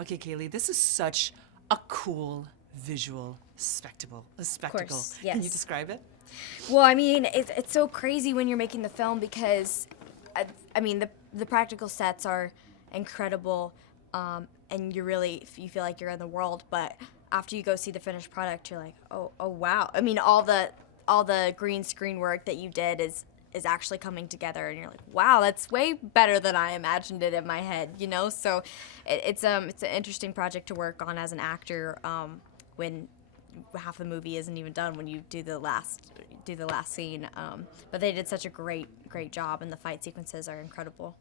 Okay, Cailee, this is such a cool visual spectacle. Of course, yes. Can you describe it? Well, I mean, it's so crazy when you're making the film because, I mean, the practical sets are incredible, and you feel like you're in the world. But after you go see the finished product, you're like, oh wow. I mean, all the green screen work that you did is actually coming together, and you're like, wow, that's way better than I imagined it in my head, you know. So it's an interesting project to work on as an actor when half the movie isn't even done when you do the last scene. But they did such a great job, and the fight sequences are incredible.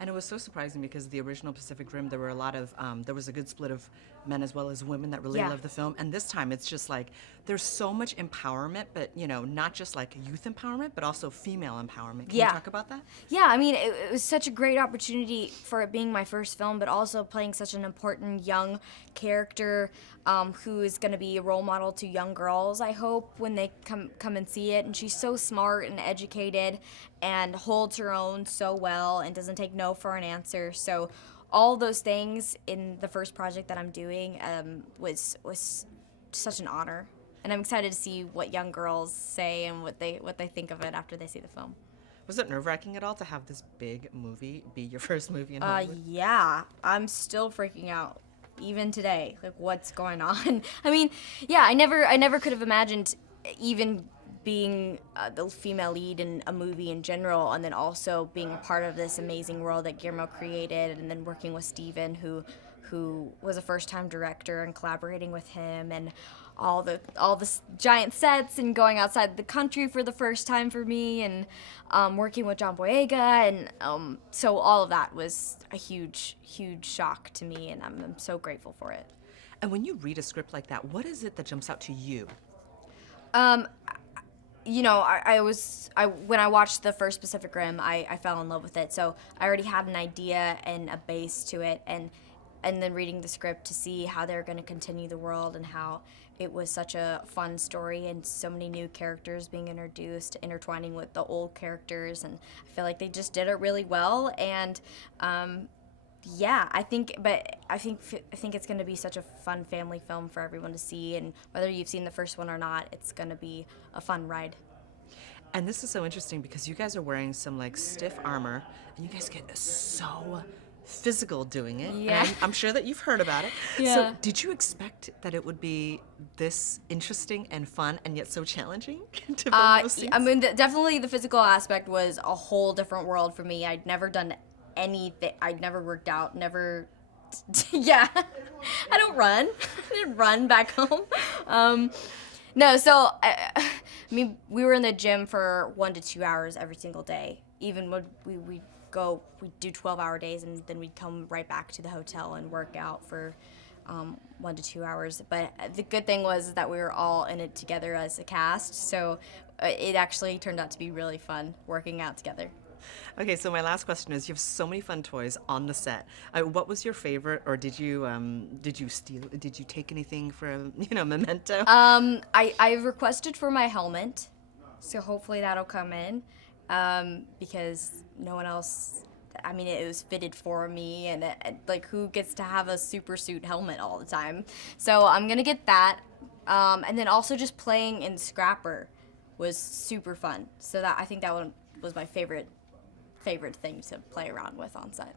And it was so surprising because the original Pacific Rim, there were a lot of, there was a good split of men as well as women that really loved the film. And this time it's just like, there's so much empowerment, but you know, not just like youth empowerment, but also female empowerment. Can you talk about that? Yeah, I mean, it was such a great opportunity for it being my first film, but also playing such an important young character who is going to be a role model to young girls, I hope, when they come and see it. And she's so smart and educated and holds her own so well and doesn't take no for an answer. So all those things in the first project that I'm doing was such an honor. And I'm excited to see what young girls say and what they think of it after they see the film. Was it nerve-wracking at all to have this big movie be your first movie in Hollywood? Yeah, I'm still freaking out even today. Like, what's going on? I mean, yeah, I never could have imagined even being the female lead in a movie in general, and then also being a part of this amazing world that Guillermo created, and then working with Steven, who was a first-time director, and collaborating with him, and all the giant sets, and going outside the country for the first time for me, and working with John Boyega, and so all of that was a huge shock to me, and I'm so grateful for it. And when you read a script like that, what is it that jumps out to you? You know, when I watched the first Pacific Rim, I fell in love with it. So I already had an idea and a base to it, and then reading the script to see how they're going to continue the world and how it was such a fun story and so many new characters being introduced, intertwining with the old characters, and I feel like they just did it really well. And yeah, I think it's going to be such a fun family film for everyone to see, and whether you've seen the first one or not, it's going to be a fun ride. And this is so interesting because you guys are wearing some like stiff armor, and you guys get so physical doing it. Yeah. And I'm sure that you've heard about it. Yeah. So did you expect that it would be this interesting and fun and yet so challenging to film those scenes? I mean, definitely the physical aspect was a whole different world for me. I'd never done anything. I'd never worked out, never. Yeah, I don't run. I didn't run back home. No, so I mean, we were in the gym for 1 to 2 hours every single day. Even when we'd do 12-hour days, and then we'd come right back to the hotel and work out for 1 to 2 hours. But the good thing was that we were all in it together as a cast, so it actually turned out to be really fun working out together. Okay, so my last question is: you have so many fun toys on the set. What was your favorite, or did you steal? Did you take anything for a memento? I requested for my helmet, so hopefully that'll come in, because no one else. I mean, it was fitted for me, and like, who gets to have a super suit helmet all the time? So I'm gonna get that, and then also just playing in Scrapper was super fun. So I think that one was my favorite thing to play around with on set.